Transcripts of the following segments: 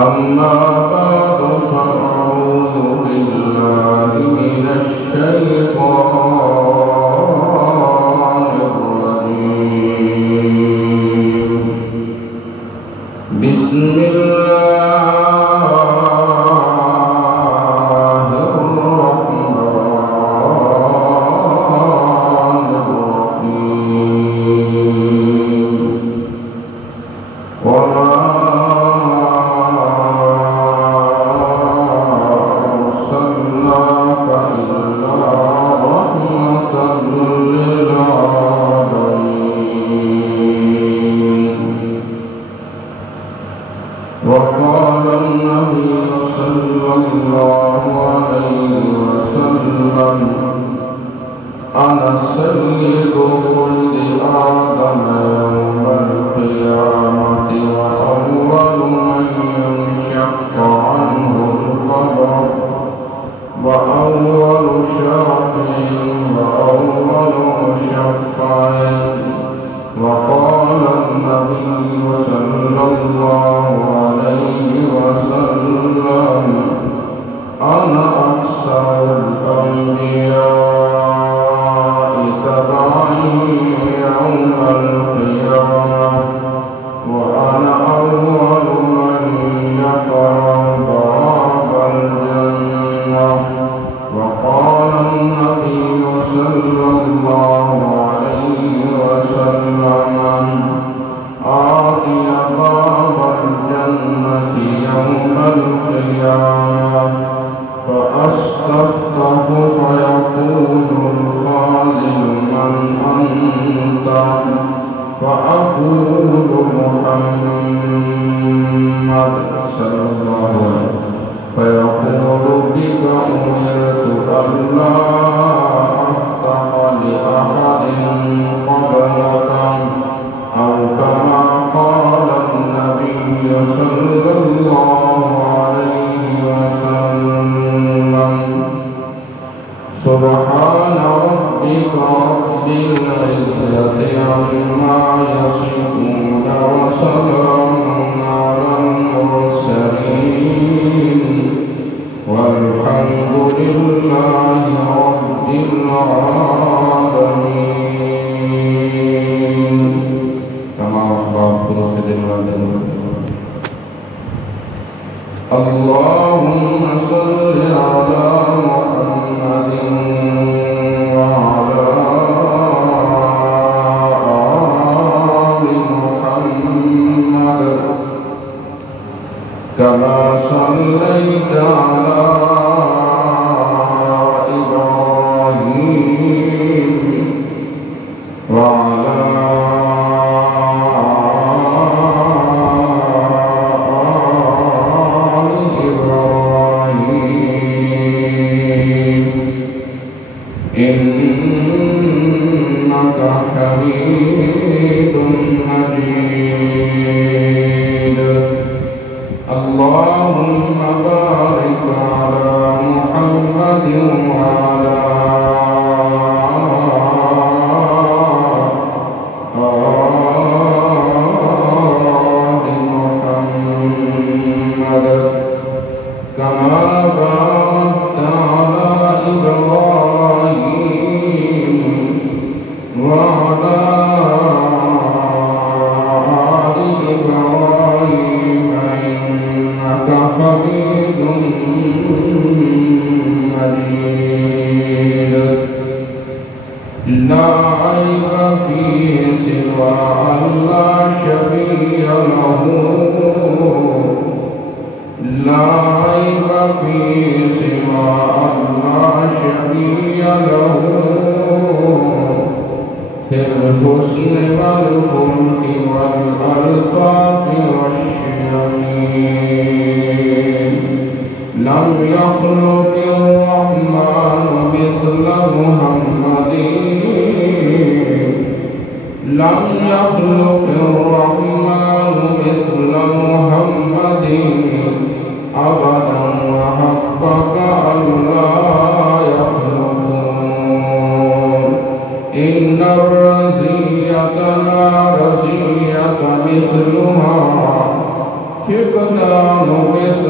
أما أما بعد فأعوذ بالله من الشيطان الرجيم. بسم الله الرحمن الرحيم. وما أرسلناك إلا رحمة للعالمين. وقال النبي صلى الله عليه وسلم: أنا سيد ولد آدم يوم القيامة وأول من ينشق عنه القبر وأول شافع وأول مشفع. وقال النبي صلى الله عليه وسلم: أنا أكثر الأنبياء تبعا يوم القيامة وأنا أول من يقرأ باب الجنة. وقال النبي صلى الله عليه وسلم: آتي باب الجنة يوم القيامة فأستفتح فيقول الخازن: من أنت؟ فأقول: محمد صلى الله عليه وسلم. فيقول: بك أمرت ألا أفتح لأحد قبلك، أو كما قال النبي صلى الله عليه وسلم. سبحان ربك رب العزة عما يصفون وسلام على المرسلين والحمد لله رب العالمين. كما قال سيدنا اللهم صل على محمد وعلى آل محمد كما صليت على إبراهيم وعلى آل إبراهيم إنك حميد مجيد. اللهم بارك على محمد وعلى آل محمد كما باركت على إبراهيم وعلى آل إبراهيم إنك حميد مجيد. لا عيب فيه سوى أن لا شبيه له. لا عيب فيه سوى أن لا شبيه له في الحسن والخلق والألطاف والشيم. لم يخلق الرحمن مثل محمد. لم يخلق الرحمن مثل محمد أبدا وحقق أن لا يخلقون. إن الرزية لا رزية مثلها فقدان مثل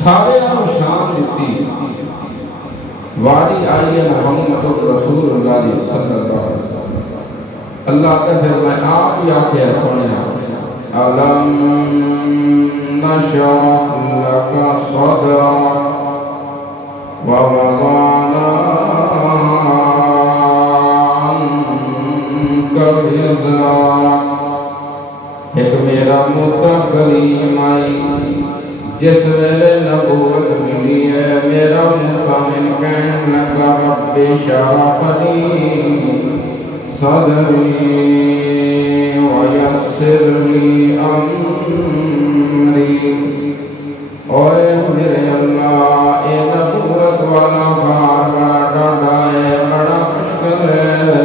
سارے شان دیتی واری آئی محمد رسول اللہ صلی اللہ علیہ وسلم اللہ کا فرمائے آپ ہی آکے سنیا ألم نشرح لك صدرك ووضعنا عنك وزرك ایک میرا موسیٰ کلیم آئی جس ویلے نبوت ملی ہے میرا موسیٰ من کہنے لگا رب شرح لی صدری ویسر لی امری اوے میرے اللہ اے نبوت والا بار بڑا ڈاڈا ہے بڑا مشکل ہے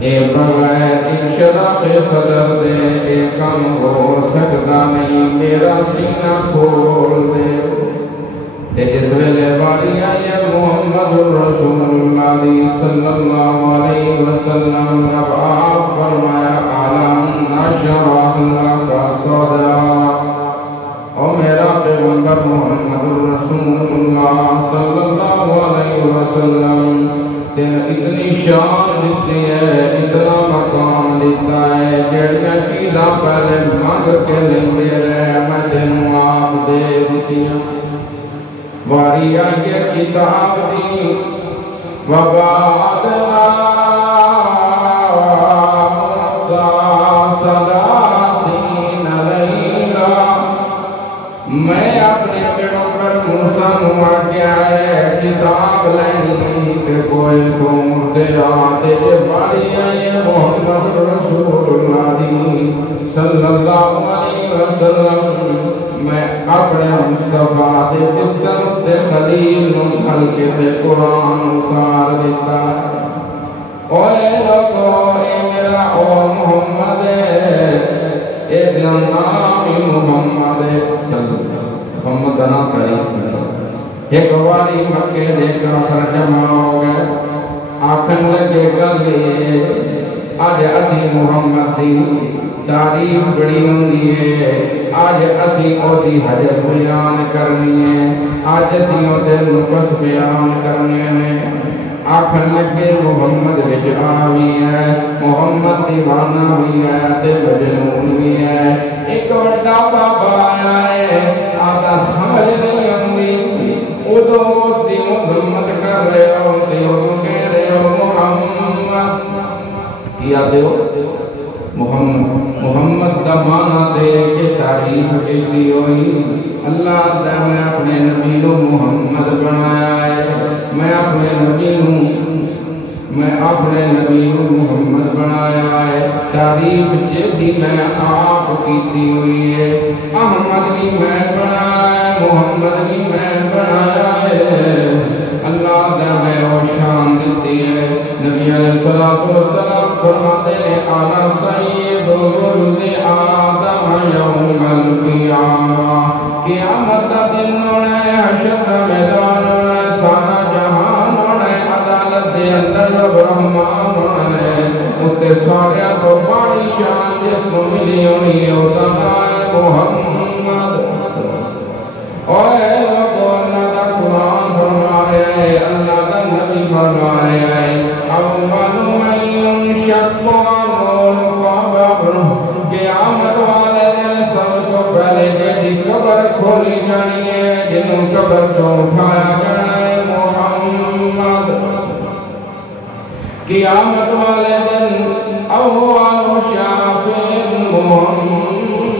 اے بغیر انشراح صدر دے اے کم ہو سکتا نہیں میرا سینہ کھول دے جس ویلے باری آئی محمد رسول اللہ صلی اللہ علیہ وسلم جب آپ فرمایا عالم نشرح لک صدرک او میرا پیغمبر محمد رسول اللہ صلی اللہ علیہ وسلم تین اتنی شان دیتی ہے اتنا مقام دیتا ہے جڑیاں چیزاں پہلے مانگ کے لیندے رہے میں تینوں آپ دے دیتی ہیں واری آئی کتاب دی وبعدنا موسیٰ ثلاثین لیلا میں اپنے پیغمبر موسیٰ نما کیا ہے کتاب لینی تے کوئی تم تے آتے واری آئی محمد رسول اللہ صلی اللہ علیہ وسلم میں اپنے مصطفیٰ دے بستر تے خلیل نکھل کے تے قرآن اتار دیتا اوے لوگو اے میرا او محمد اے تیرا نام ہی محمد محمد دنا تعریف کرو ایک واری مکے دے کافر جمع ہو گئے آکھن لگے گلے آج اسی محمد دی تعریف بڑی ہوندی ہے آج اسی او دی حجت بیان کرنی ہے آج اسی او دے نقص بیان کرنے میں آکھن لگے محمد وچ آوی ہے محمد دیوانہ بھی ہے تے مجنون بھی ہے ایک وڈا بابا آیا ہے آدھا سمجھ نہیں ہوندی ادو اس دی مذمت کر رہے ہو تے ادو کہہ رہے ہو محمد کیا دیو محمد دا مانا دے کے تعریف کیتی ہوئی اللہ دا میں اپنے نبی نو محمد بنایا ہے میں اپنے نبی نو محمد بنایا ہے تعریف جدی میں آپ کیتی ہوئی ہے احمد بھی میں بنایا ہے محمد بھی میں بنایا ہے اللہ دا میں وہ شان دیتی ہے نبی علیہ السلام فرماتے ہیں آنا سید ولد آدم یوم القیامہ قیامت دا دن ہونا ہے حشر دا میدان ہونا ہے سارا جہان ہونا ہے عدالت دے اندر رب رحمان ہونا ہے اتے سارے تو بڑی شان جس کو ملی ہونی ہے وہ نام محمد اوے لوگوں اللہ دا قرآن فرما رہے ہیں اللہ دا نبی فرما رہے ہیں اول من ينشق عنه القبر قیامت والے دن سب تو پہلے جی قبر کھولی جانی ہے جنہوں قبر چوں اٹھایا جانا ہے محمد قیامت والے دن اول شافع محمد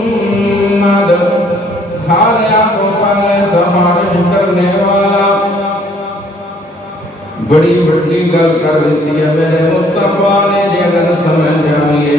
سارے کو پہلے سفارش کرنے والا بڑی بڑی گل کر دیتی ہے میرے مصطفیٰ نے جیگر سمجھ جائیے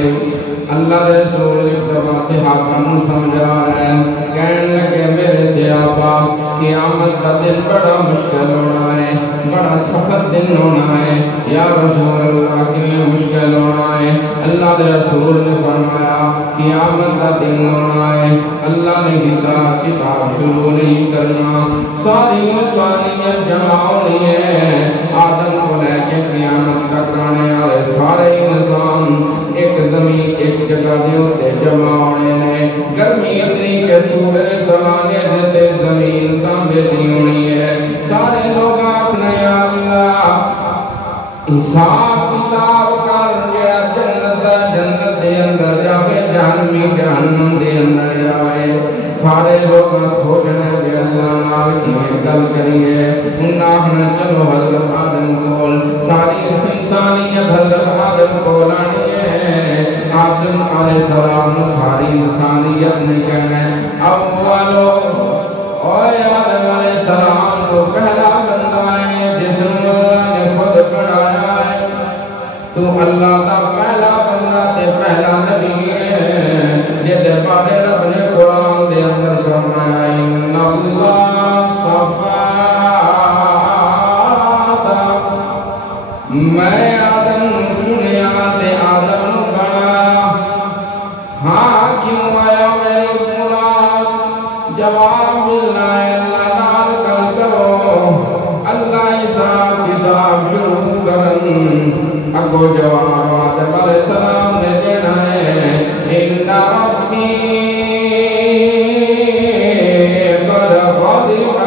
اللہ رسول ایک دفعہ صحابہ سمجھا رہے ہیں کہنے لگے میرے صحابہ قیامت کا دن بڑا مشکل ہونا ہے بڑا سخت دن ہونا ہے یا رسول اللہ کے لیے مشکل ہونا ہے اللہ کے رسول نے فرمایا قیامت کا دن ہونا ہے اللہ نے حساب کتاب شروع نہیں کرنا ساری انسانیت جمع ہونی ہے آدم کو لے کے قیامت تک آنے والے سارے انسان ایک زمین ایک جگہ دے ہوتے جمع ہونے نے گرمی اتنی کہ سورج سوانے دیتے زمین تانبے دی ہونی ہے سارے لوگ اپنے یا اللہ حساب کتاب کر جڑا جنت دے اندر جاوے جہنمی جہنم دے اندر جاوے سارے لوگ سوچنے کہ اللہ نال کیویں گل کریے انہاں چلو حضرت آدم کول ساری انسانیت حضرت آدم کول آنی ہے آدم علیہ السلام ساری انسانیت نے کہنا اولو اوے آدم علیہ السلام تو پہلا بندہ ہے جس نے اللہ نے خود بنایا ہے تو اللہ دا پہلا بندہ تے پہلا نبی ہے جے بارے رب نے قرآن دے اندر فرمایا ان اللہ اصطفیٰ میں آدم چنیا تے آدم بنایا ہاں کیوں آیا میری مراد جواب ملنا ہے اللہ نال گل کرو اللہ حساب کتاب شروع کرن اگو جواب آدم علیہ السلام نے دینا ہے ان ربی قد غضب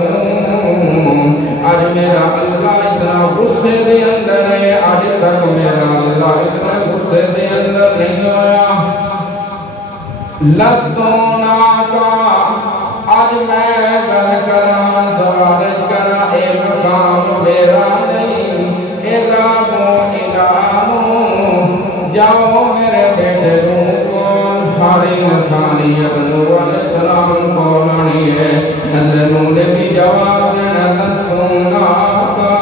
اليوم آج میرا اللہ اتنا غصے دے اندر ہے آج تک میرا اللہ اتنا غصے دے اندر نہیں ہویا لستونا کا آج میں گل کرا سوارش کرا اے مقام میرا نہیں اذابو الہو جاؤ میرے بیٹے کو ساری انسانیت نوح علیہ السلام کو لانی ہے حضرت نوح نے بھی جواب دینا لستونا کا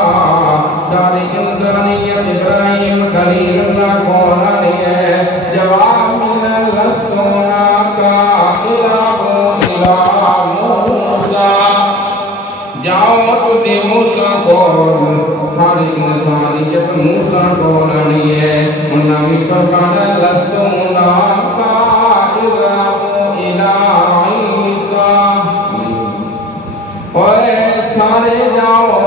ساری انسانیت ابراہیم خلیل اللہ کو لانی ہے جواب ملنا لستونا کا الہو الہ موسیٰ جاؤ تسی موسیٰ کو ساری انسانیت موسیٰ کو لانی ہے انہاں بھی فرمانا لستونا کا الہو الہ عیسیٰ اور سارے جاؤ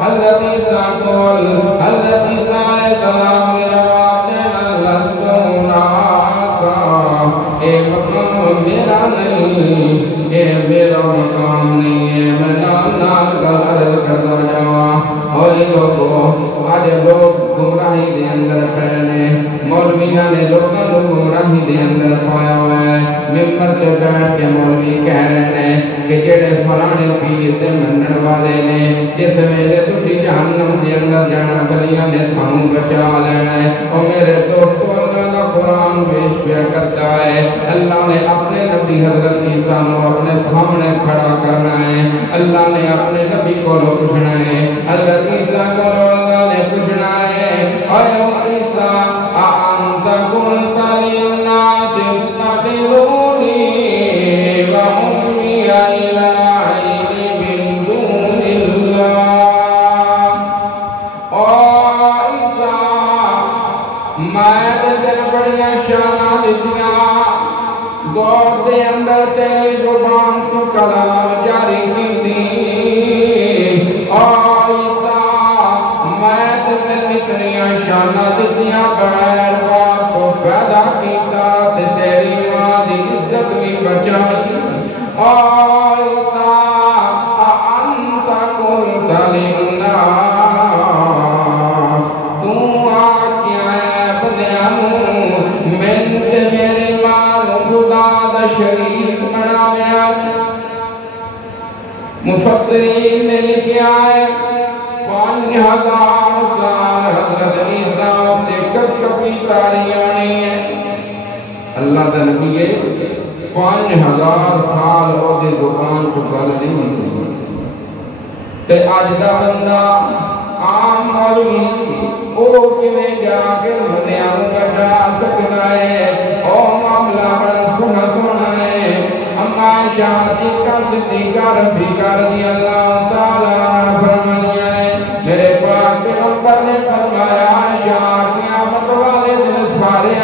حضرت عیسیٰ کول حضرت عیسیٰ علیہ السلام جواب دینا لستونا کا اے مقام میرا نہیں اے میرا مقام نہیں ہے میں نال نال گل عرض کرتا جاواں اور لوگوں آج لوگ گمراہی دے اندر پہنے مولویاں نے لوگوں کو گمراہی دے اندر پایا ہوا ہے ممبر تے بیٹھ کے مولوی کہہ رہے ہیں کہ جڑے فلانے پیر تے منن والے نے جس ویلے تسی جہنم دے اندر جانا گلیاں نے تھانوں بچا لینا ہے او میرے دوستو اللہ دا قرآن پیش پیا کرتا ہے اللہ نے اپنے نبی حضرت عیسیٰ کو اپنے سامنے کھڑا کرنا ہے اللہ نے اپنے نبی کو پوچھنا ہے حضرت عیسیٰ کو اللہ نے پوچھنا ہے اے عیسیٰ انت قلت للناس اتخذونی و امی الہین من دون اللہ او عیسیٰ میں تیرے بڑیاں شانہ دتیاں گور دے اندر تیری زبان تو کلام جاری کی دی او عیسیٰ میں تیرے اتنیاں شانہ دتیاں بغیر باپ تو پیدا کیتا تے تیری ماں دی عزت بھی بچائی او عیسیٰ انت قلت للناس تو آکیا ہے بندیانوں من تے میری ماں خدا دا شریک بناویا مفسرین نے لکھیا ہے 5000 سال حضرت عیسیٰ تے کبھی تاریاں نہیں ہے اللہ دا نبی ہے 5000 سال او دی زبان چ گل نہیں ہوندی تے اج دا بندہ عام مولوی او کیویں جا کے بندیاں نوں بچا سکدا ہے او معاملہ بڑا سخت ہونا ہے اما شادی کا صدیقہ رفیقہ رضی اللہ تعالی عنہ فرمانیاں ہے میرے پاک پیغمبر نے فرمایا شاہ قیامت والے دن سارے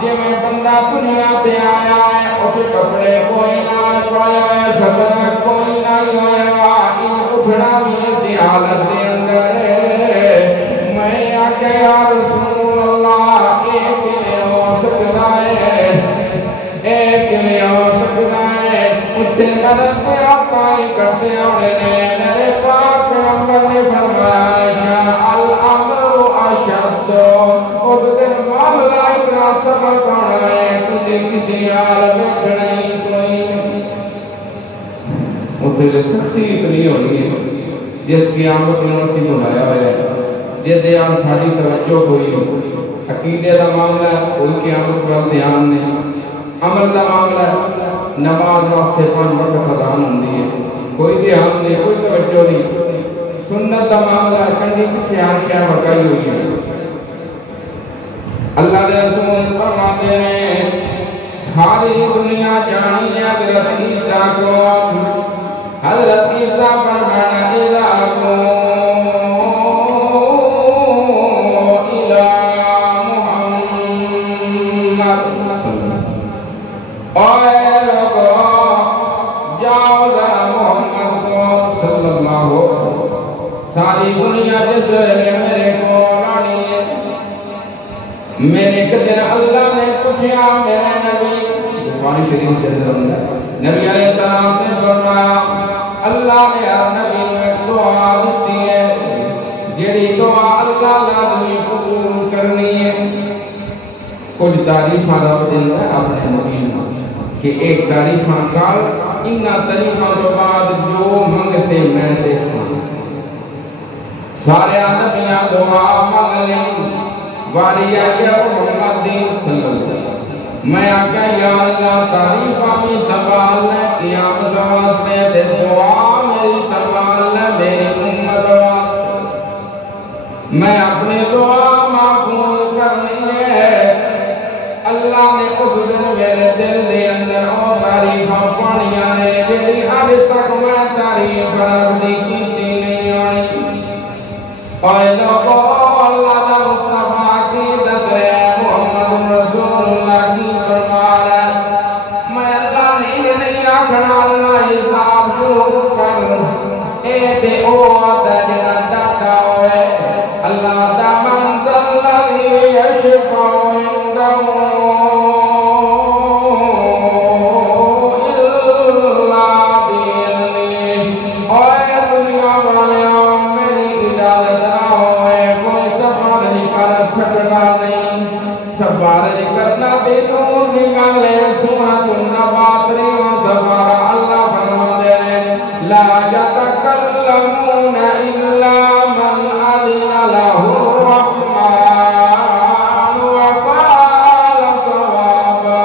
جی میں بندہ دنیا پہ آیا ہے اس کپڑے کوئی نہ پایا ہے ختنہ کوئی نہ ہویا ان اٹھنا بھی اسی حالت دے اندر ہے میں آکے یا رسول اللہ ایک نے ہو سکتا ہے اے پہ آنے میرے پاک پیغمبر نے فرمایا شاء الامر اشد اس دن معاملہ اتنا سخت ہونا ہے کسی حال میں نہیں کوئی اتنے سختی اتنی ہونی ہے جس قیامت میں اسی بنایا ہوا ہے جے دیان ساری توجہ ہوئی عقیدے دا معاملہ کوئی قیامت وال دھیان نہیں عمل دا معاملہ نماز واسطے 5 وقت اذان ہوندی ہے کوئی دھیان نہیں کوئی توجہ نہیں سنت دا معاملہ کنڈی پیچھے ہر شے بکائی ہوئی ہے اللہ دے رسول فرماتے ہیں ساری دنیا جانی ہے حضرت عیسیٰ کو حضرت عیسیٰ فرمانا الہ کو ساری دنیا جس ویلے میرے کو لانی ہے میں نے ایک دن اللہ نے پوچھا میرے نبی بخاری شریف کے اندر نبی علیہ السلام نے فرمایا اللہ نے نبی نے ایک دعا دی ہے جڑی دعا اللہ لازمی قبول کرنی ہے کچھ تعریفاں رب دیندا ہے اپنے نبی کہ ایک تعریفاں کر انہاں تعریفاں تو بعد جو منگ سے میں دے سارے نبیاں دعا مانگ لیں واری آئی محمد صلی اللہ علیہ وسلم میں آکھا یا اللہ تعریفاں بھی سنبھال لے قیامت واسطے تے دعا میری سنبھال لے میری امت واسطے میں اپنی دعا محفوظ کر لی ہے اللہ نے اس دن میرے دل دے اندر او تعریفاں پڑھیاں نے جڑی اج تک میں تعریف رب دی کیتی نہیں آنی اے لوگو اللہ دا مصطفیٰ کی دس رہے محمد رسول اللہ کی فرما رہے میں اللہ نے نہیں آکھنا اللہ حساب شروع کر اے تے او آتا جنا ڈاٹا ہوئے اللہ دا من دلّی یشفع عندہو سفارش کرنا بے دور نکالے سورۃ النبات ریواں سفارہ اللہ فرماتے ہیں لا یتکلمون الا من اذن له الرحمن وقال صوابا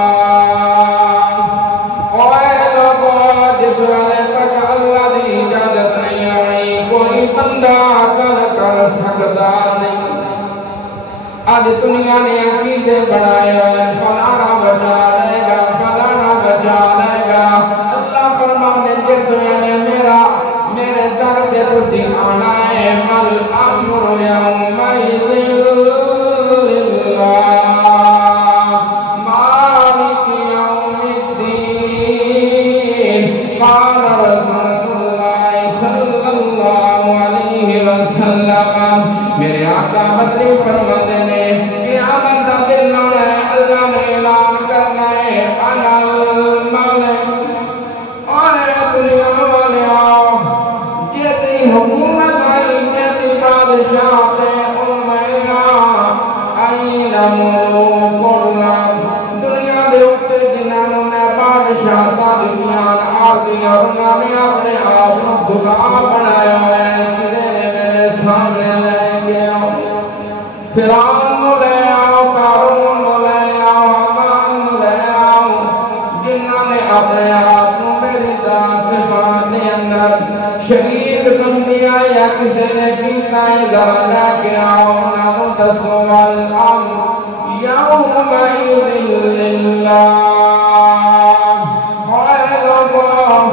اے لوگو جس ویلے تک اللہ دی اجازت نہیں آنی کوئی بندہ کر سکتا نہیں آج دنیا نے عقیدے بڑھایا ہے فلانا بچا لے گا فلانا بچا لے گا اللہ فرمانے جس ویلے میرے در دے تسی آنا ہے مل امر یومئذ للہ مالک یوم الدین قال رسول اللہ صلی اللہ علیہ وسلم میرے آقا مدنی فرماتے نے قیامت دا دن آنا ہے اللہ نے اعلان کرنا ہے انا الملک اے دنیا والے آؤ جیتی حکومت آئی جیتی بادشاہ تے امیہ این ملوک الارض دنیا دے اتے جنہوں نے بادشاہ دیاں آردی اور انہوں نے اپنے آپ خدا بنایا ہے کدے نے میرے سامنے لے گیا فرعون لے آؤ قارون لے آؤ حامان لے آؤ جنہوں نے اپنے آپ کو میری صفات دے اندر شریک سمجھیا یا کسی نے کیتا ہے ذرا لے کے آؤ نہ دسو والامر یومئذ للہ اے لوگوں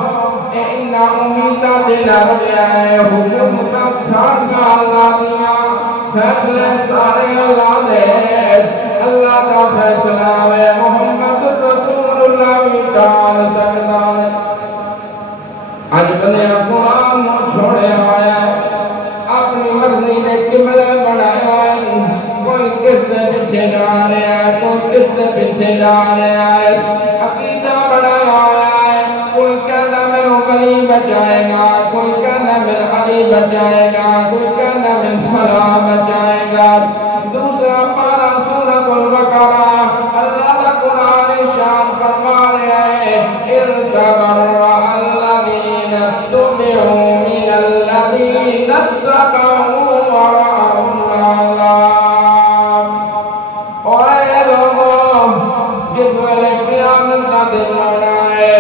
انہا امیدہ دل رہا ہے حکومتہ سارا اللہ دیا فیصلے سارے اللہ دے اللہ کا فیصلہ ہے محمد رسول اللہ بھی ڈال سکتا ہے آج بنے قرآن چھوڑے آیا اپنی مرضی نے قبلہ بنایا ہے کوئی کس دے پیچھے جا رہا ہے کوئی کس دے پیچھے جا رہا ہے عقیدہ بنایا ہے کوئی کہتا میں نو گلی بچائے گا بچائے گا، کوئی کہنا من فلاں بچائے گا۔ دوسرا پارا سورۃ البقرہ، اللہ کا قرآن ارشاد فرما رہا ہے ارتبرأ الذین اتبعوا من الذین اتبعوا ورأوا العذاب۔ اے لوگوں، جس ویلے قیامت کا دن آنا ہے،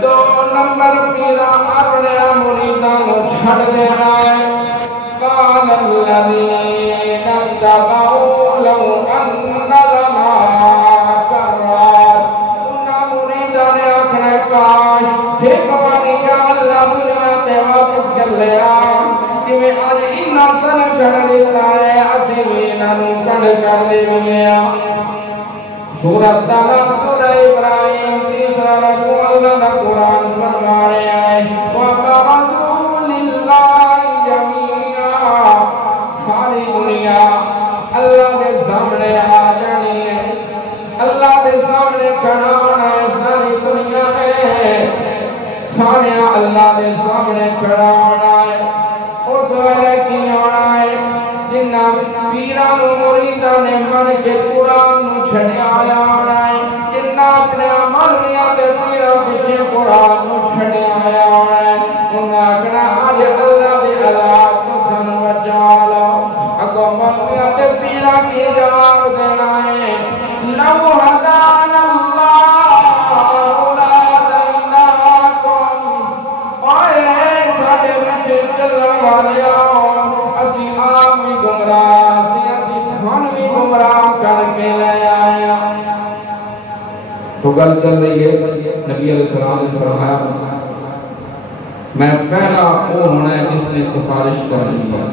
2 نمبر پیرا اپنے مریداں نو چھڑ دینا ہے۔ قال الذین اتبعوا لو ان لنا کرات، انہاں مریداں نے آکھنا کاش ایک باری یا اللہ دنیا تے واپس کر لیا، کہ میں آج انہاں سن چھڑ دیتا ہے، اسی بھی انہاں نو کڑ کر دیویا۔ سورۃ تاہا سورہ ابراہیم تیسرا رکوع، اللہ کا قرآن فرما رہا ہے وَبَرَزُوا لِلَّهِ جَمِيعًا، ساری دنیا اللہ کے سامنے آ جانی ہے، اللہ کے سامنے کھڑا ہونا ہے۔ ساری دنیا میں سارے اللہ کے سامنے کھڑا ہونا ہے۔ اس ویلے کی ہونا ہے جنہ پیران و مریدان نے من کے قرآن نو چھڑیا ہونا ہے، جنہ اپنے مولویاں تے پیران پیچھے قرآن نو چھڑیا ہونا ہے، انہاں کہنا آج اللہ دے عذاب تو سن بچا لو۔ اگو مولویاں تے پیران کی جواب دینا ہے لو ہدانا اللہ لہدیناکم، اے ساڈے بچے چلن والے اسی آپ بھی گمراہ سی، اسی تھان بھی گمراہ کر کے لے آیا۔ تو گل چل رہی ہے، نبی علیہ السلام نے فرمایا میں پہلا وہ ہونا ہے جس نے سفارش کرنی ہے،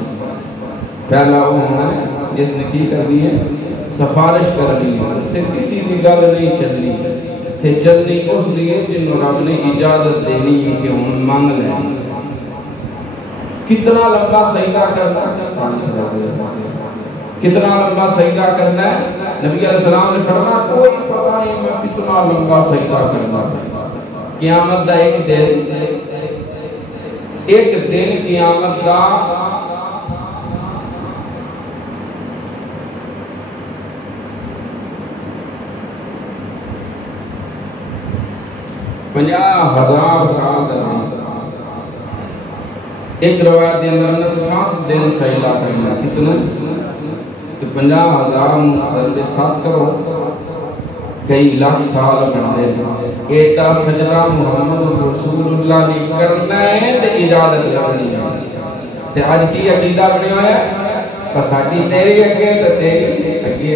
پہلا وہ ہونا ہے جس نے کی کرنی ہے، سفارش کرنی ہے۔ تے کسی دی گل نہیں چلنی، تے چلنی اس لیے جنہوں رب نے اجازت دینی ہے کہ ہن مانگ لیں۔ کتنا لمبا سجدہ کرنا ہے، کتنا لمبا سجدہ کرنا ہے؟ نبی علیہ السلام نے فرمایا کوئی پتہ نہیں میں کتنا لمبا سجدہ کرنا ہے۔ قیامت دا ایک دن قیامت دا 50,000 سال درمیان۔ ایک روایت دے اندر 7 دن سجدہ کرنا، کتنا؟ کہ 50,000 مصدر 7 کرو، کئی لاکھ سال بندے ایٹا سجدہ محمد رسول اللہ نے کرنا ہے تے اجازت لگنی ہے۔ تے آج کی عقیدہ بنے ہوئے ہے بس آتی تیری اگے تے تیری اگے۔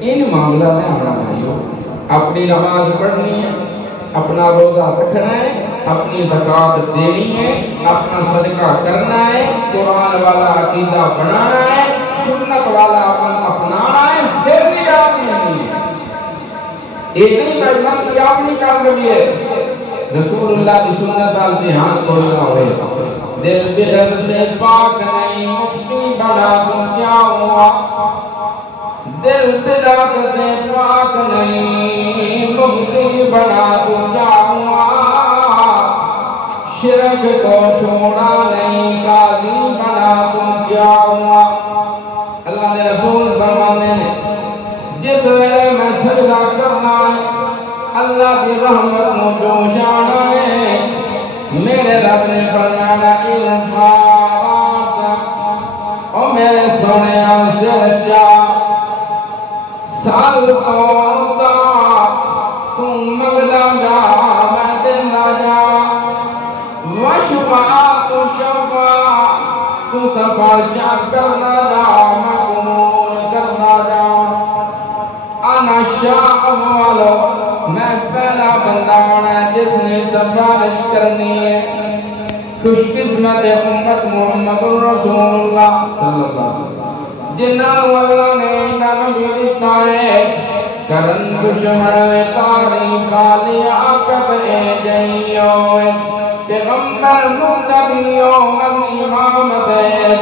ان معاملہ میں ہمارا بھائیو اپنی نماز پڑھنی ہے، اپنا روزہ رکھنا ہے، اپنی زکوٰۃ دینی ہے، اپنا صدقہ کرنا ہے، قرآن والا عقیدہ بنانا ہے، سنت والا عمل اپنانا ہے، پھر بھی آپ نہیں ہے۔ یہ نہیں کرنا کہ آپ نہیں کر رہی ہے۔ رسول اللہ کی سنت آل دھیان کرنا ہوئے، دل بدر سے پاک نہیں مفتی بنا تو کیا ہوا، دل بدعت سے پاک نہیں مفتی بنا تو کیا ہوا، شرک کو چھوڑا نہیں قاضی بنا تو کیا ہوا۔ اللہ نے رسول فرمانے نے جس ویلے میں سجدہ کرنا ہے اللہ کی رحمت نو جوش آنا ہے، میرے رب نے فرمایا ارفع راسک، او میرے سونے سر چا سال پونتا تم مگلا جا میں دینا جا، وشفا تو شفا تو سفارشا کرنا جا میں قبول کرنا جا، انا شاء والو میں پہلا بندہ ہونا ہے جس نے سفارش کرنی ہے۔ خوش قسمت امت محمد رسول اللہ صلی اللہ علیہ وسلم جنہوں اللہ نے نبی دیتا ہے، کرن دشمن تعریف لیاقت جئیوں، پیغمبر مقتدیوں من امامت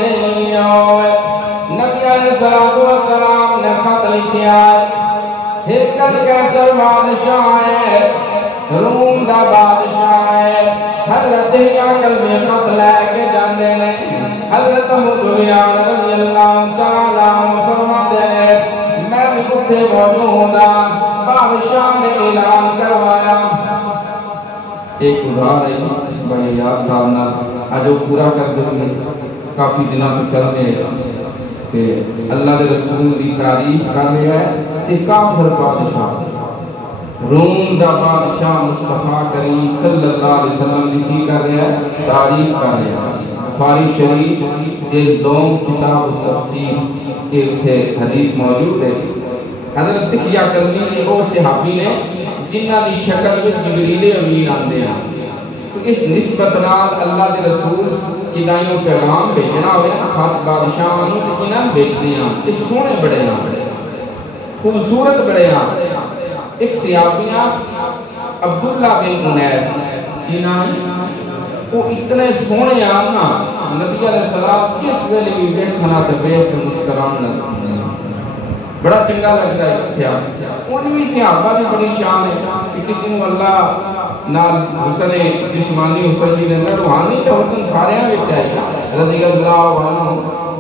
جئیوں۔ نبی علیہ السلام نے خط لکھیا ہے، ہرکل کیسر بادشاہ ہے، روم دا بادشاہ ہے، حضرت ہرکل میں خط لے کے جاندے نے، سفیان رضی اللہ تعالیٰ عنہ فرماتے ہیں میں بھی اتھے موجود ہاں، بادشاہ نے اعلان کروایا. ایک ادھار ہے بڑے یاد صاحب نہ آجو پورا کر دیں گے. کافی دنوں تو چل رہے کہ اللہ کے رسول کی تعریف کر رہا ہے کہ کافر بادشاہ روم دا بادشاہ مصطفیٰ کریم صلی اللہ علیہ وسلم کی کر رہا ہے، تعریف کر رہا ہے. بخاری شریف جلد 2 کتاب التفسیر کے اتھے حدیث موجود ہے. حضرت دحیہ کلبی کے او صحابی نے جنہ دی شکل میں جبریل امین آندے ہیں، تو اس نسبت نال اللہ دے رسول کی دائیوں پیغام بھیجنا ہوئے نا خط بادشاہوں تو انہاں بھیجنے ہیں. اس سونے بڑے ہیں، خوبصورت بڑے ہیں. ایک صحابیاں عبداللہ بن انیس کی نام وہ اتنے سونے آنا نبی علیہ السلام کس ویلے بھی دیکھنا تے بیٹھ کے مسکرانا بڑا چنگا لگتا ہے. صحابہ ان بھی صحابہ کی بڑی شان ہے کہ کسی نے اللہ نال حسن جسمانی حسن بھی دینا، روحانی تے حسن سارے وچ ہے. رضی اللہ عنہ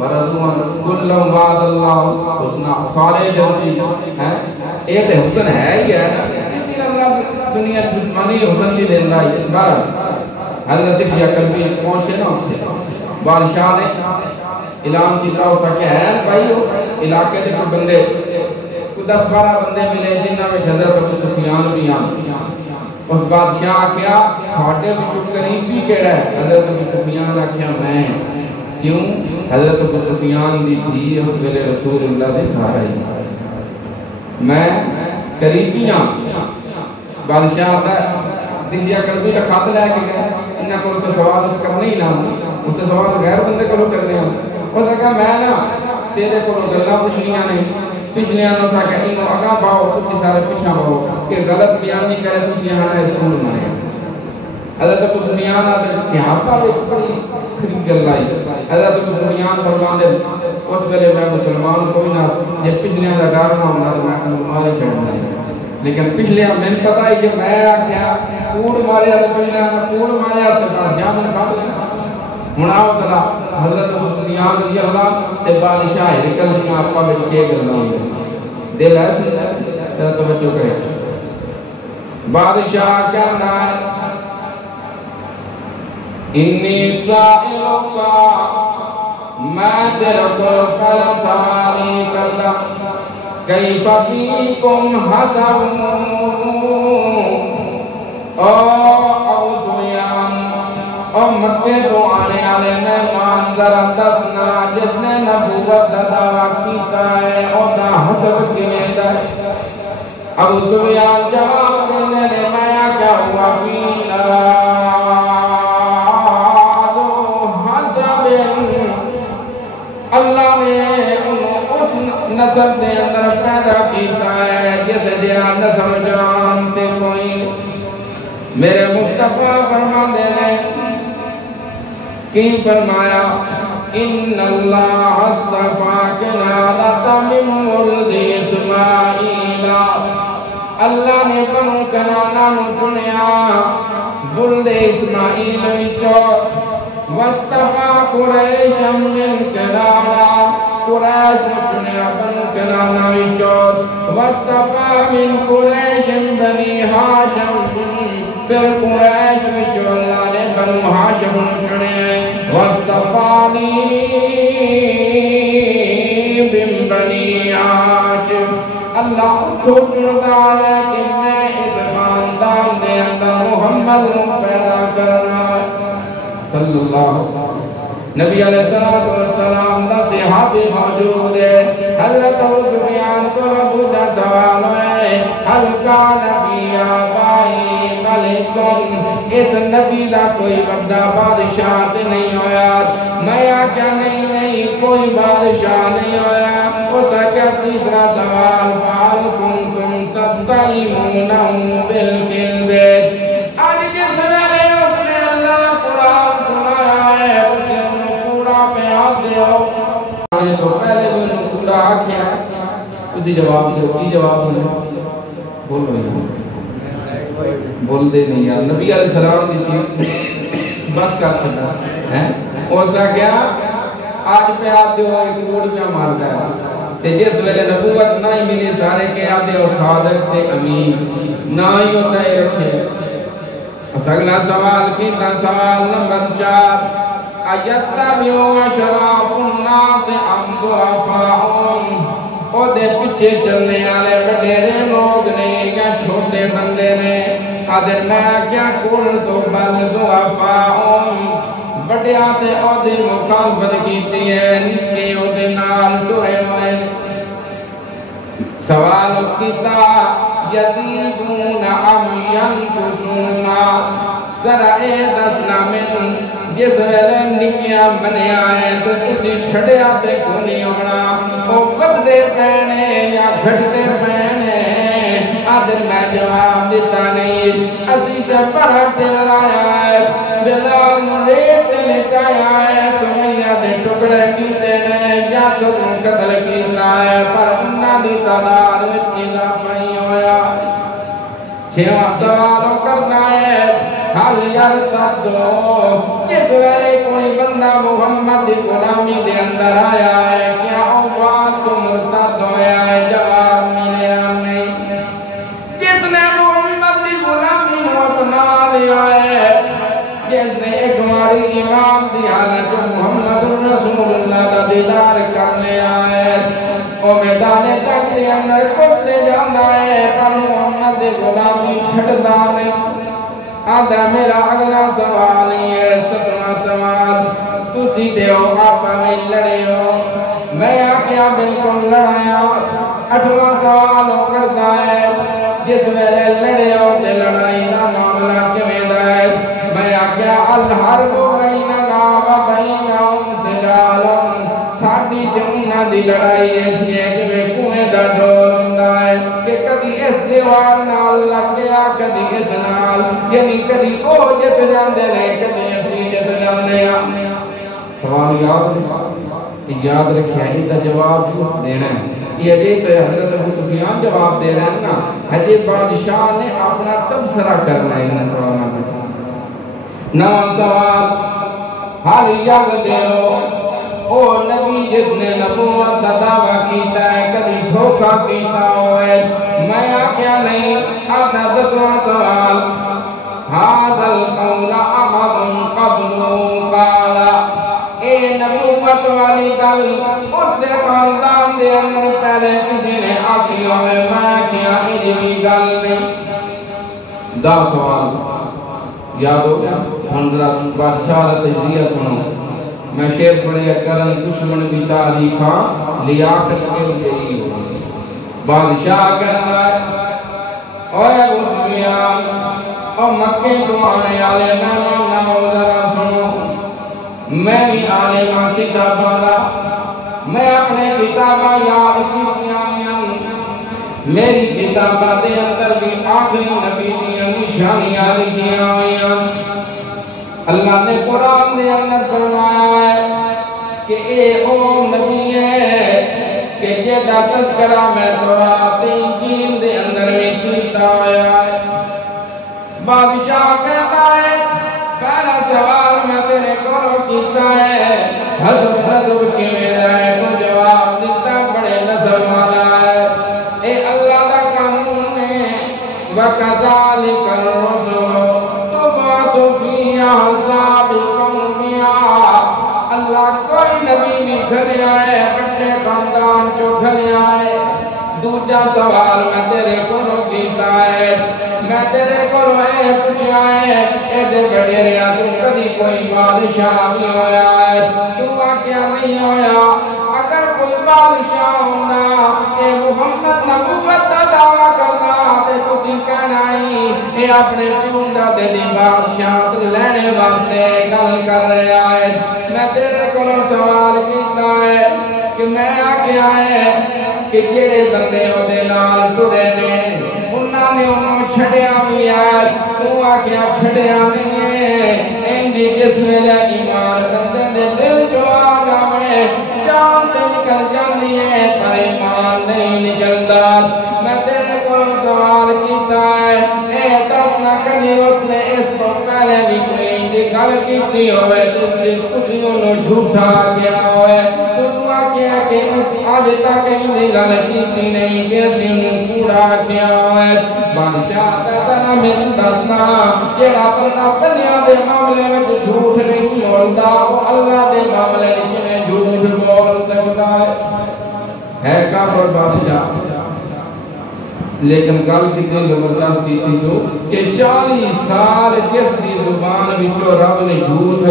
ورضوان کلم وعد اللہ حسنا، سارے جلدی ہیں یہ تے حسن ہے ہی ہے نا. کسی نے اللہ دنیا جسمانی حسن بھی دینا ہے. بہرحال حضرت دحیہ کلبی پہنچے نا اتھے، بادشاہ نے اعلان کیتا ہو سکے ہیں بھائی اس علاقے دے کوئی بندے کوئی 10-12 بندے ملے جنہاں میں حضرت ابو سفیان بھی آن. اس بادشاہ آکھیا تھوڑے وچوں قریبی کیڑا ہے؟ حضرت ابو سفیان آکھیا میں. کیوں؟ حضرت ابو سفیان دی تھی اس ویلے رسول اللہ دے گھر آئی، میں قریبی ہاں. بادشاہ دحیہ کلبی کا خط لے کے گئے، انہاں کو تو سوال اس کرنے ہی نہ وہ تو سوال غیر بندے کو کرنے ہیں. اس نے کہا میں نا تیرے کو گلاں پوچھنیاں نے، پچھلیاں نو سا کہ انہوں اگاں باؤ تسی سارے پیچھے باؤ کہ غلط بیان نہیں کرے تسی آنا اسکول مارے. حضرت ابو سفیان آتے صحابہ بھی بڑی خرید گل آئی. حضرت ابو سفیان فرماندے اس ویلے میں مسلمان کوئی نہ جے پچھلیاں دا ڈر نہ ہوندا تے میں کو مارے چھڑنا ہے. لیکن پچھلیاں میں پتہ ہے جب میں آکھیا کوڑ ماریا تے پچھلیاں کوڑ ماریا تے بادشاہ نے کہا ہن آؤ ذرا حضرت ابو سفیان رضی اللہ تے بادشاہ ہرکل دیاں آپا وچ کے گلاں ہوندیاں. دل ہے ذرا توجہ کرے. بادشاہ کہندا ہے انی سائلکا، میں تیرے کو پہلا سوالی کردا کیف فیکم حسب او سفیان او مکے تو آنے والے مہمان ذرا دسنا جس نے نبوت دا دعویٰ کیتا ہے او دا حسب کیویں دا ہے. ابو سفیان جواب دینے نے میں کیا ہوا فینا اللہ نے اس نسب دے اندر پیدا کیتا ہے جسے دیا نسب جانتے کوئی. میرے مصطفیٰ فرما دے لے کی فرمایا ان اللہ اصطفاک نالتا من ولد اسماعیل، اللہ نے بنو کنانا چنیا ولد اسماعیل وچوں. واصطفى قريشا من كنانة، قريش چنیا بنو کنانا وچوں. واصطفى من قريش بني هاشم، پھر قریش وچوں اللہ نے بنو ہاشم چنے. واصطفاني من بني هاشم، اللہ تو چنتا ہے کہ میں اس خاندان دے اندر محمد کو پیدا کرنا. صلی اللہ نبی علیہ السلام دا صحابی موجود ہے. حضرت ابو سفیان کو دوسرا سوال ہے حل کان فی آبائی ملکن، اس نبی دا کوئی بڑا بادشاہ نہیں ہویا؟ میں آکھیا نہیں کوئی بادشاہ نہیں ہویا. اس کا تیسرا سوال فعل کنتم تتیمونہم بالکذب، آج جس ویلے اس نے اللہ قرآن سنایا ہے اسے انہوں کوڑا پہ آپ دے ہو. تو پہلے بھی انہوں کوڑا آکھیا اسی جواب دے کی جواب دے بول رہے بول دے نہیں یار. نبی علیہ السلام دی سی بس کا چھڑا ہے اوسا کیا آج پہ آتے ہوئے کوڑ پہ مارتا ہے تے جس ویلے نبوت نہ ہی ملی سارے کے آتے ہو صادق تے امین نہ ہی ہوتا ہے رکھے. اگلا سوال کیتا سوال نمبر 4 ایتبعوا اشراف الناس ام ضعفاء او دے پیچھے چلنے والے وڈیرے لوگ نے یا چھوٹے بندے نے آدھر میں کیا کول تو بل ضعفاء بڑیا تے او دے مخالفت کیتی ہے نکے او دے نال ٹرے ہوئے. سوال اس کیتا یزیدون ام ینقصون ذرا اے دسنا من جس ویلے نکیاں بنیا ہے تو تسی چھڑیا تے کونی ہونا او بدے پہنے یا گھٹتے پہنے آدھر میں جواب دیتا نہیں اسی تے بڑا ٹلایا ہے بلال ریت لٹایا ہے سمیہ دے ٹکڑے کیتے نے یاسر نو قتل کیتا ہے پر انہاں دی تعداد وچ اضافہ ہی ہویا. 6واں سوال کرنا ہے حل یرتدو جس ویلے کوئی بندہ محمد دی غلامی دے اندر آیا ہے کیا او بات تو مرتد ہویا ہے جواب ملیا نہیں. جس نے محمد دی غلامی نو اپنا لیا ہے جس نے ایک ہماری امام دی حالت محمد رسول اللہ دا دیدار کر لیا ہے او میدان تک دے اندر کستے جانا ہے پر محمد دی غلامی چھڑدا نہیں. آدھا میرا اگلا سوال یہ 7واں سوال تسی دیو آپا میں لڑے ہو میں آکیا بالکل لڑایا. 8واں سوال ہو کرتا ہے جس ویلے لڑے ہو تے لڑائی دا معاملہ کیویں دا ہے میں آکیا الحرب بیننا و بینہم سجال ساڈی تے انہاں دی لڑائی ہے کہ کوئیں دا ڈول ہوندا ہے کہ کدی اس دیوار نال لگ گیا کدی اس نال یعنی کدی او جت جاندے نے کدی اسی جت جاندے ہیں. سوال یاد رکھیا ہے دا جواب بھی اس دینا ہے یہ اجے تو حضرت ابو سفیان جواب دے رہے ہیں نا اجے بادشاہ نے اپنا تبصرہ کرنا ہے ان سوالوں میں. 9واں سوال ہر یاد دیو او نبی جس نے نبوت دا دعویٰ کیتا ہے کدی دھوکہ کیتا ہوئے میں آکیا نہیں. آدھا 10واں سوال هذا القول احد قبل قال اے نبوت والی گل اس دے خاندان دے اندر پہلے کسی نے آکی ہوئے میں کیا اجلی گل نہیں. 10 سوال یاد ہو گیا. حضرت بادشاہ تجزیہ سنو میں شعر پڑھے کرن دشمن بھی تعریفاں لیاقت کے اجلی ہو. بادشاہ کہتا ہے اوے ابو سفیان او مکے تو آنے والے مہمان نو ذرا سنو میں بھی عالم کتاباں دا میں اپنے کتاباں یاد کیتیاں میری کتاباں دے اندر بھی آخری نبی دی نشانیاں لکھیاں ہوئیاں. اللہ نے قرآن دے اندر فرمایا ہے کہ اے او نبی ہے کہ جیدہ تذکرہ میں تورات انجیل دے اندر میں کیتا ہوا ہے. بادشاہ کہتا ہے پہلا سوال میں تیرے کو کیتا ہے حسب نسب کی میرا ہے تو جواب دیتا بڑے نسب والا ہے. اے اللہ کا قانون ہے وَكَذَلِكَ الرُّسُلُ تُبْعَثُ فِي أَحْزَابِ قَوْمِهَا. اللہ کوئی نبی بھی گھر آئے بڑے خاندان چو گھر آئے. دوجا سوال میں تیرے کو کیتا ہے میں تیرے کو پوچھا ہے اے دے بڑے ریا تو کدی کوئی بادشاہ بھی ہویا ہے تو کیا نہیں ہویا. اگر کوئی بادشاہ ہونا اے محمد نبوت دا دعویٰ کرنا تے تسی کہنا ہی اے اپنے پیونڈا دے دی بادشاہ لینے واسطے گل کر رہا ہے. میں تیرے کو سوال کیتا ہے کہ میں آکیا ہے کہ جڑے بندے او دے نال ٹرے نے انہاں نے انہوں چھڑیا بھی ہے تو آکیا چھڑیا نہیں ہے. انجی جس ویلے ایمان بندے دے دل جو آ جاوے جان تے نکل جاندی ہے پر ایمان نہیں نکلدا. میں تیرے کو سوال کیتا ہے اے دس نہ کبھی اس نے اس کو پہلے بھی کوئی گل کیتی ہوئے تے تسی انہوں جھوٹا کیا ہوئے آج تک یہ گل کی نہیں کہ اسی کوڑا کیا ہے بادشاہ کہتا میں دسنا جڑا بندہ بنیاں دے معاملے میں جھوٹ نہیں بولدا وہ اللہ دے معاملے میں جھوٹ بول سکتا ہے کافر بادشاہ لیکن گل کتنی زبردست کی سو کہ 40 سال جس کی زبان وچوں رب نے جھوٹ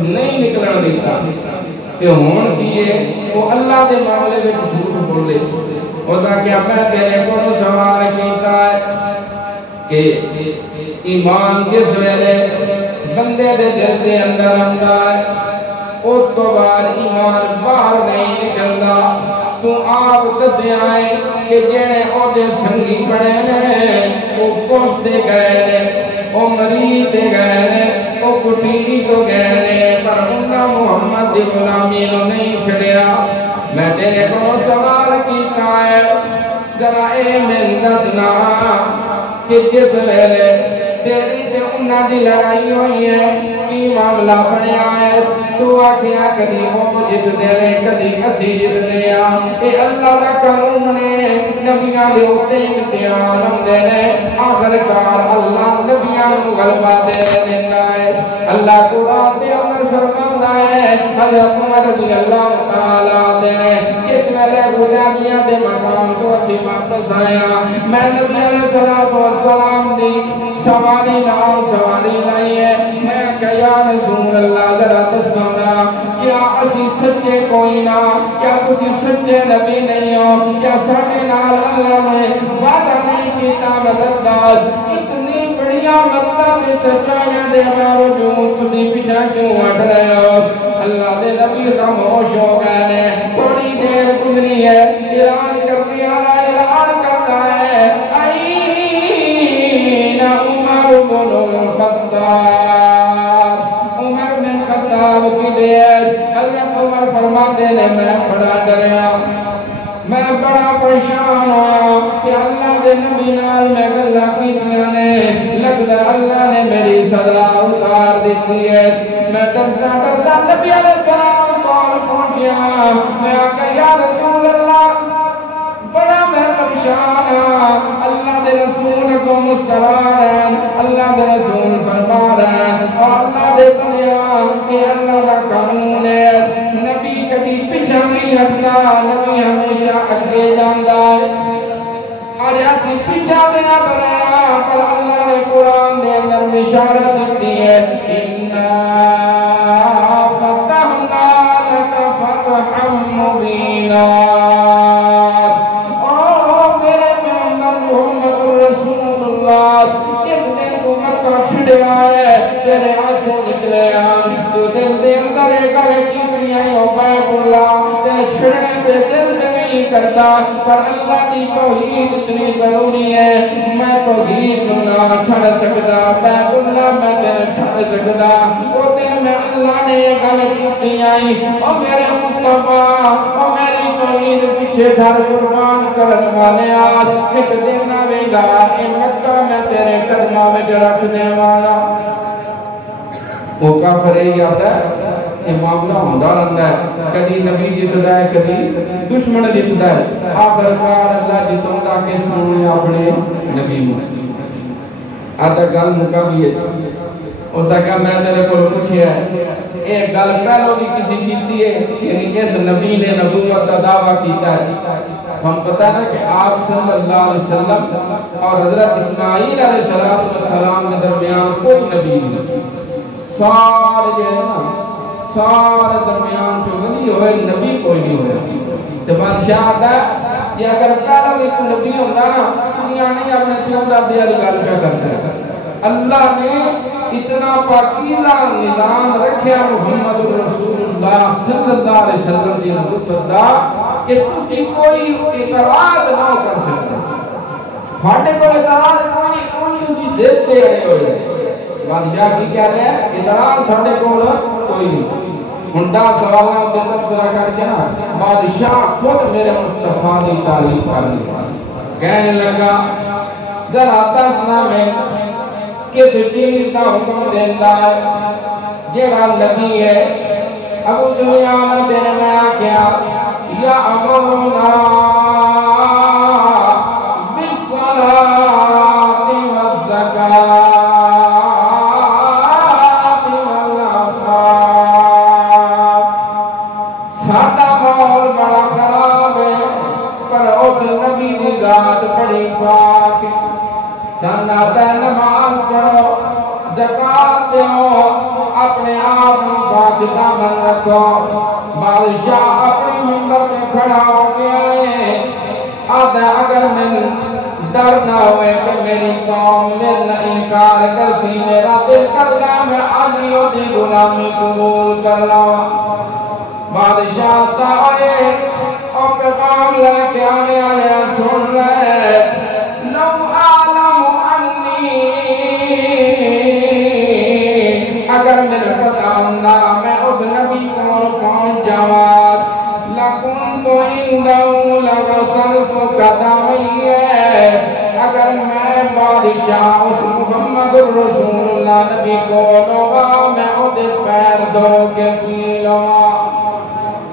نہیں نکلن دیتا تے ہن کیے وہ اللہ دے معاملے وچ جھوٹ بولے او دا کہ میں تیرے کول سوال کیتا ہے کہ ایمان کس ویلے بندے دے دل دے اندر آندا ہے اس کو بعد ایمان باہر نہیں نکلدا تو آپ دسیا ہے کہ جڑے اودے سنگی بنے نے وہ کوس دے گئے نے وہ مریض دے گئے نے وہ کٹی تو گئے نے پر انہاں محمد دی غلامی نو نہیں چھڑیا میں تیرے کو سوال کیتا ہے ذرا اے میں دسنا کہ جس ویلے تیری تے انہاں دی لڑائی ہوئی ہے کی معاملہ بنیا ہے تو آکھیا کدی وہ جت دے نے کدی اسی جت دے اے اللہ دا قانون نے نبیاں دے اوتے امتحان ہوندے نے آخر کار اللہ نبیاں نو غلبہ دے دیندا ہے اللہ قرآن دے اندر فرماتا ہے حضرت عمر رضی اللہ تعالی عنہ اس ویلے حدیبیہ دے مقام تو اسی واپس آیا میں نبی علیہ الصلوۃ والسلام دی سواری نال سواری لائی ہے میں کہ یا رسول اللہ ذرا دسونا کیا اسی سچے کوئی نہ کیا تسی سچے نبی نہیں ہو کیا ساڈے نال اللہ نے وعدہ نہیں کیتا مددگار اتنی بڑیاں مدداں تے سچائیاں دے باوجود تسی پیچھے کیوں ہٹ رہے ہو اللہ دے نبی خاموش ہو گئے نے تھوڑی دیر گزری ہے اعلان کرنے والا اعلان کرتا ہے این عمر بن الخطاب عمر بن خطاب کی دیر حضرت عمر فرماتے نے میں بڑا ڈریا میں بڑا پریشان ہوا کہ اللہ دے نبی نال میں گلاں کیتیاں نے لگدا اللہ نے میری سزا اتار دیتی ہے میں ڈردا ڈردا نبی علیہ السلام کول پہنچیا میں آکھیا یا رسول اللہ بڑا میں پریشان ہاں اللہ دے رسول کو مسکرا رہے ہیں اللہ دے رسول فرما رہے ہیں اور اللہ دے بندیاں یہ اللہ کا قانون ہے نبی کدی پیچھے نہیں ہٹتا نبی ہمیشہ اگے جاندا ہے آج اسی پیچھے دیا بنایا پر اللہ نے قرآن دے اندر بشارت دیتی ہے اِنَّا فَتَحْنَا لَكَ فَتْحًا مُبِينًا چھڑیا ہے تیرے آنسو نکلے آن تو دل دے اندر ایک کی دنیائی ہو بیت اللہ تیرے چھڑنے پہ دل دے نہیں کرتا پر اللہ کی توحید اتنی ضروری ہے میں توحید نہ چھڑ سکتا بیت اللہ میں تیرے چھڑ سکتا وہ دل میں اللہ نے ایک کی دنیائی اور میرے مصطفیٰ اور میری توحید پیچھے گھر قربان کرنے والے آج ایک دن آوے گا اے مکہ میں تیرے قدمہ میں جو رکھ دے والا وہ کافر ہی آتا ہے یہ معاملہ ہوندہ رہتا ہے کدی نبی جیتدا ہے کدی دشمن جیتدا ہے آخر کار اللہ جیتوندا کس نے اپنے نبی میں آتا گل مکا بھی ہے اس کا میں تیرے کو پوچھیا ہے ایک گل پہلو بھی کسی کیتی ہے یعنی اس نبی نے نبوت کا دعویٰ کیتا ہے ہم پتہ ہے کہ آپ صلی اللہ علیہ وسلم اور حضرت اسماعیل علیہ السلام کے درمیان کوئی نبی نہیں سارے جڑے نا سارے درمیان جو ولی ہوئے نبی کوئی نہیں ہوئے تو بادشاہ آتا ہے کہ اگر پہلو ایک نبی ہوتا نا دنیا نہیں اپنے پیو دادے والی گل پہ کرتے ہیں اللہ نے اتنا پاکیزہ نظام رکھیا محمد رسول اللہ صلی اللہ علیہ وسلم کی نبوت دا کہ تسی کوئی اعتراض نہ کر سکتے ہاڈے کو اعتراض کوئی ان تسی دیتے رہے ہوئے بادشاہ کی کہہ رہے ہیں اعتراض ہاڈے کو کوئی نہیں ہنڈا سوالوں کے تبصرہ کر کے نا بادشاہ خود میرے مصطفیٰ کی تعریف کرنے کہنے لگا ذرا دسنا میں کس چیز کا حکم دیتا ہے جڑا نبی ہے ابو سفیان تیرے میں آکھیا یا یأمرنا بالصلاة والزکاة والعفاف۔ ساڈا ماحول بڑا خراب ہے، پر اس نبی دی ذات بڑی پاک ہے۔ سنا تے نماز پڑھو، زکات دیو، اپنے آپ پاک دامن رکھو۔ بادشاہ اپنی منبر پہ کھڑا ہو گیا ہے، آدھا اگر میں ڈر نہ ہوئے کہ میری قوم میرا انکار کر سی، میرا دل کرنا میں آدھیوں دی غلامی قبول کر لوں۔ بادشاہ تائے اور پیغام لے کے آنے آنے سن رہے، لو عالم انی، اگر میرے پتا ہونا میں اس نبی کو پہنچ جاؤں، لکنت عندہ لغسلت قدمی، اگر میں بادشاہ اس محمد الرسول اللہ نبی کو لوگا میں ادھر پیر دھو کے پی لوں۔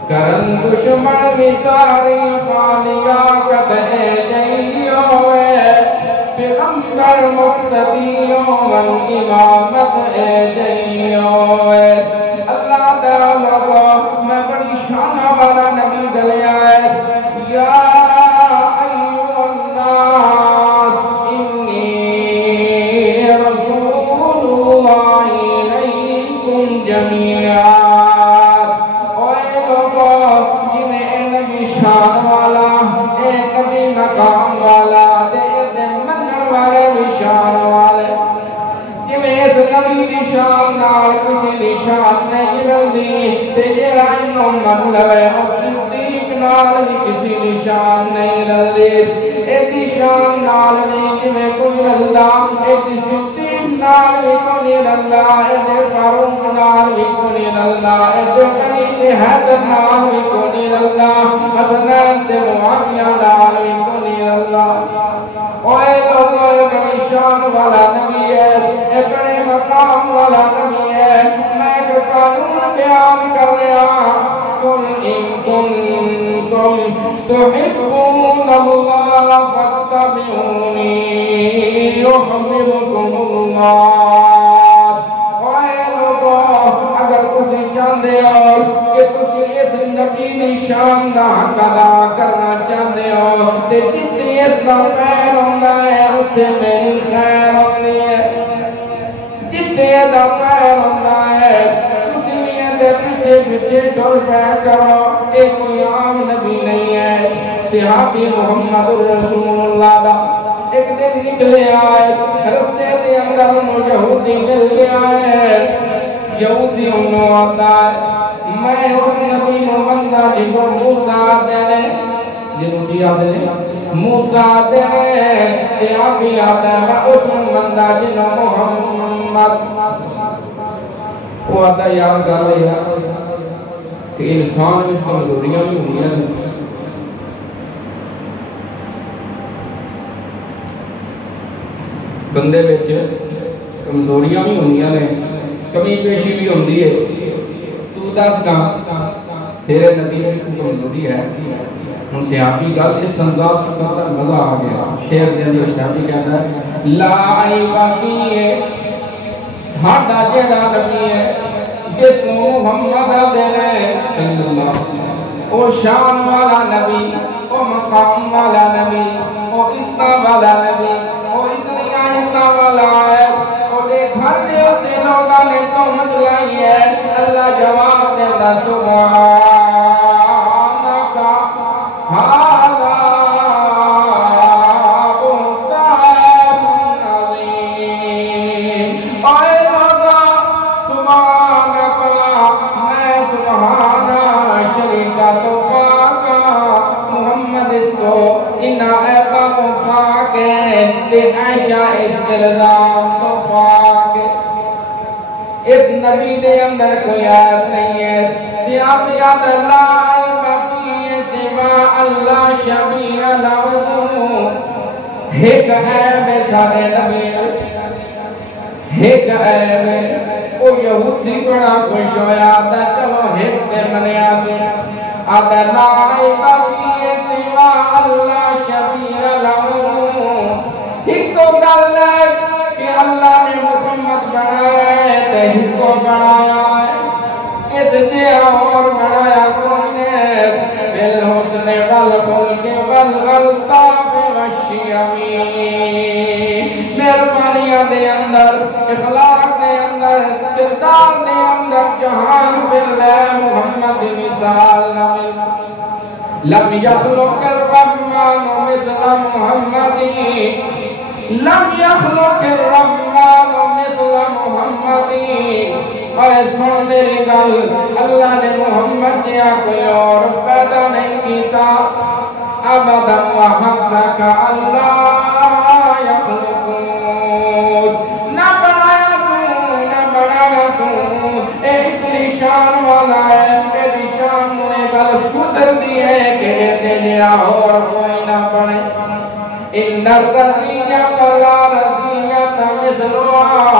کرن دشمن بھی تعریف لیاقت جئی ہوئے، پیغمبر مقتدیوں من امامت جئی ہوئے۔ اللہ تعالیٰ کو میں بڑی شان والا نبی گلیا ہے، یا ایوہ الناس انی رسول اللہ الیکم جمیعا۔ شان والا اے نبی مقام والا دے منن والے بھی شان والے، جویں اس نبی دی شان نال کسی دی شان نہیں رلدی، تے جیڑا انہوں من لوے اس صدیق نال بھی کسی دی شان نہیں رلدی۔ ایدی شان نال نہیں جویں کوئی رلدا، ایدی صدیق نال بھی کوئی رلدا، ایدی فاروق نال بھی کوئی رلدا، ایدی غنی تے حیدر نال بھی کوئی رلدا، حسنین تے معاویہ نال بھی کوئی رلدا۔ اوے لوگو اے بڑی شان والا نبی ہے، اے بڑے مقام والا نبی ہے۔ میں ایک قانون بیان کر رہا، قل ان کنتم تحبون اللہ فاتبعونی یحببکم اللہ۔ اوے لوگو اگر تسی چاہندے ہو کہ تسی اس نبی دی شان دا حق ادا کرنا چاہندے ہو، تے جتنے اس دا پیر ہوندا ہے اتنے میری خیر ہونی ہے۔ جتنے دا پیر ہوندا ہے تسی بھی اندے پیچھے پیچھے ٹر پہ کرو۔ ایک کوئی عام نبی نہیں ہے، صحابی محمد الرسول اللہ دا ایک دن نکلے آئے، رستے دے اندر انہوں یہودی مل گیا ہے۔ یہودی انہوں آتا ہے، میں اس نبی محمد جنہوں موسیٰ دینے، جنہوں کیا دینے موسیٰ دینے، صحابی آتا ہے میں اس محمد جنہوں محمد۔ وہ آتا ہے یاد کر لیا کہ انسان میں کمزوریاں بھی ہوئی ہیں، بندے وچ کمزوریاں بھی ہوندیاں نے، کمی پیشی بھی ہوندی ہے۔ تو دس گا تیرے نتیجے میں کوئی کمزوری ہے؟ ہن صحابی گل اس انداز سے کرتا مزہ آ گیا۔ شعر دے اندر صحابی کہتا ہے لا عیب فیہ، ساڈا جیڑا نبی ہے جس کو محمد دینے صلی اللہ، او شان والا نبی، او مقام والا نبی، او عزت والا نبی، او اتنی عزت والا ہے، او دے گھر دے ہوتے لوگاں نے تہمت لائی ہے۔ اللہ جواب دیتا سبحانک ھذا بہتان عظیم۔ اے لوگا سبحانک، میں سبحانہ شریکہ تو پاکا، محمد اس کو انہا عیبہ تو پاکے، تے عائشہ اس الزام تو پاکے۔ اس نبی دے اندر کوئی عیب نہیں ہے۔ صحابیات لا عیب فیہ سوا اللہ شبیہ لہو، ایک عیب ہے سارے نبی، ایک عیب ہے۔ وہ یہودی بڑا خوش ہویا تھا، چلو ایک دے منیا سے ادنائی بفی سوا اللہ شبیہ لہو ایک تو گل ہے کہ اللہ نے محمد بنایا ہے تہی کو بنایا ہے اس جہاں اور بنایا کوئی نے بالحسن والخلق والالطاف والشیمی مہربانیاں دے اندر اخلاق دے اندر کردار دے اندر جہان پھر لے محمد مثال نہ مل لم يخلق الرحمن مثل محمدی لم يخلق الرحمن مثل محمدی اے سن میری گل اللہ نے محمد جیا کوئی اور پیدا نہیں کیتا ابدا وحدک اللہ یخلقون نہ بنایا سوں نہ بنانا سوں اے اتنی شان والا ہے اے دی شان نے گل سدر دی ہے کہ دنیا اور کوئی نہ بنے ان الرزیت لا رزیت مثلها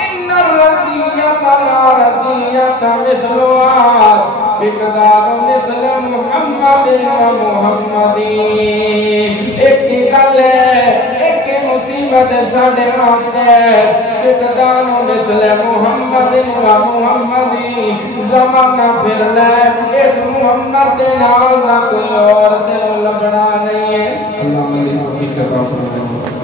ان الرزیت لا رزیت مثلها فقدار مثل محمد و محمدی ایک گل ہے ایک مصیبت ساڈے واسطے فقدار مثل محمد و محمدی زمانہ پھر لے اس محمد دے نال نہ کوئی اور تینوں لبنا نہیں ہے اللہ ملی توفیق عطا فرمائے